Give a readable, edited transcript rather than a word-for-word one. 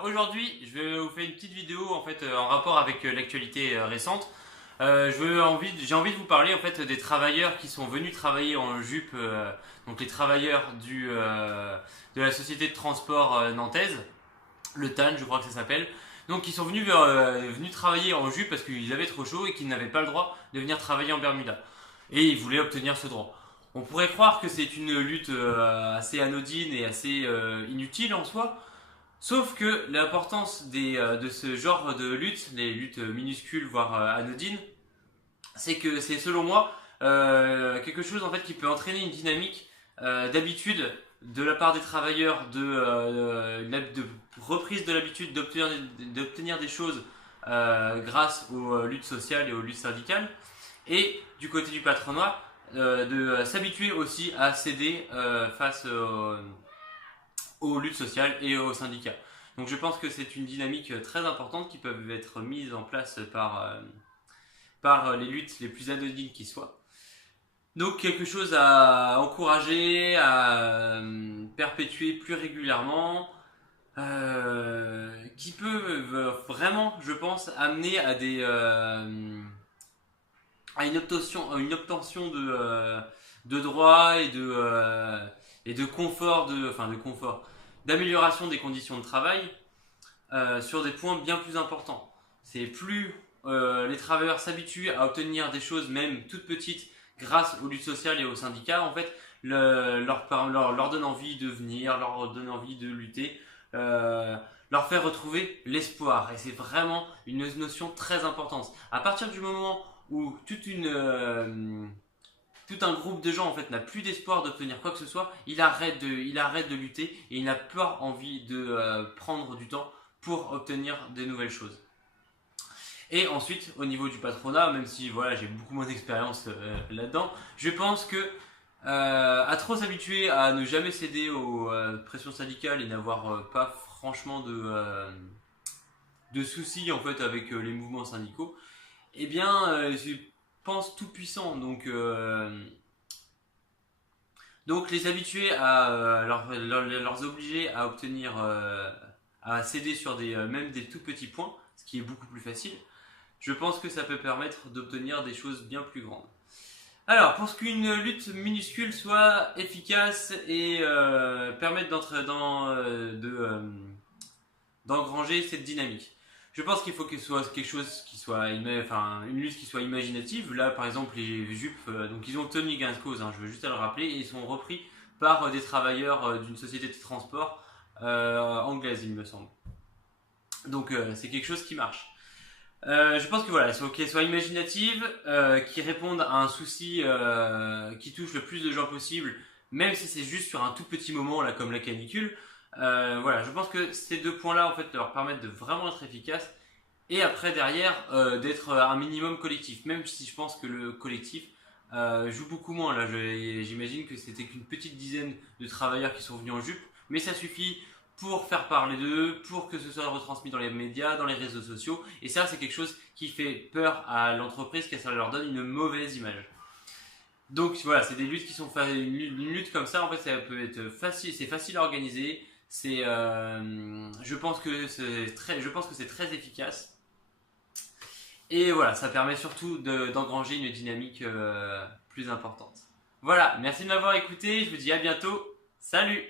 Alors aujourd'hui, je vais vous faire une petite vidéo en fait en rapport avec l'actualité récente. J'ai envie de vous parler en fait des travailleurs qui sont venus travailler en jupe, donc les travailleurs de la société de transport nantaise, le TAN, je crois que ça s'appelle. Donc ils sont venus travailler en jupe parce qu'ils avaient trop chaud et qu'ils n'avaient pas le droit de venir travailler en Bermuda. Et ils voulaient obtenir ce droit. On pourrait croire que c'est une lutte assez anodine et assez inutile en soi. Sauf que l'importance de ce genre de lutte, les luttes minuscules voire anodines, c'est que c'est selon moi quelque chose en fait qui peut entraîner une dynamique d'habitude de la part des travailleurs de reprise de l'habitude d'obtenir des choses grâce aux luttes sociales et aux luttes syndicales, et du côté du patronat de s'habituer aussi à céder face aux luttes sociales et aux syndicats. Donc je pense que c'est une dynamique très importante qui peut être mise en place par les luttes les plus anodines qui soient. Donc quelque chose à encourager, à perpétuer plus régulièrement, qui peut vraiment, je pense, amener à une obtention de droits et de confort, d'amélioration des conditions de travail sur des points bien plus importants. C'est plus les travailleurs s'habituent à obtenir des choses même toutes petites grâce aux luttes sociales et aux syndicats, en fait, leur donne envie de venir, leur donne envie de lutter, leur fait retrouver l'espoir. Et c'est vraiment une notion très importante. À partir du moment où tout un groupe de gens en fait n'a plus d'espoir d'obtenir quoi que ce soit, il arrête de lutter et il n'a pas envie de prendre du temps pour obtenir de nouvelles choses. Et ensuite, au niveau du patronat, même si voilà, j'ai beaucoup moins d'expérience là-dedans, je pense que à trop s'habituer à ne jamais céder aux pressions syndicales et n'avoir pas franchement de soucis en fait avec les mouvements syndicaux, eh bien, je pense tout puissant. Donc les habituer à leur obliger à obtenir, à céder sur même des tout petits points, ce qui est beaucoup plus facile. Je pense que ça peut permettre d'obtenir des choses bien plus grandes. Alors, pour ce qu'une lutte minuscule soit efficace et permette d'engranger cette dynamique, je pense qu'il faut que ce soit quelque chose qui soit, une lutte qui soit imaginative. Là, par exemple, les jupes, donc ils ont obtenu gain de cause, je veux juste le rappeler, et ils sont repris par des travailleurs d'une société de transport anglaise, il me semble. Donc, c'est quelque chose qui marche. Je pense que voilà, il faut qu'elle soit imaginative, qui réponde à un souci qui touche le plus de gens possible, même si c'est juste sur un tout petit moment, là, comme la canicule. Voilà, je pense que ces deux points-là, en fait, leur permettent de vraiment être efficaces. Et après, derrière, d'être un minimum collectif. Même si je pense que le collectif joue beaucoup moins. Là, j'imagine que c'était qu'une petite dizaine de travailleurs qui sont venus en jupe, mais ça suffit pour faire parler d'eux, pour que ce soit retransmis dans les médias, dans les réseaux sociaux. Et ça, c'est quelque chose qui fait peur à l'entreprise, car ça leur donne une mauvaise image. Donc voilà, c'est des luttes qui sont une lutte comme ça, en fait, ça peut être facile, c'est facile à organiser. Je pense que c'est très efficace. Et voilà, ça permet surtout d'engranger une dynamique plus importante. Voilà, merci de m'avoir écouté, je vous dis à bientôt. Salut!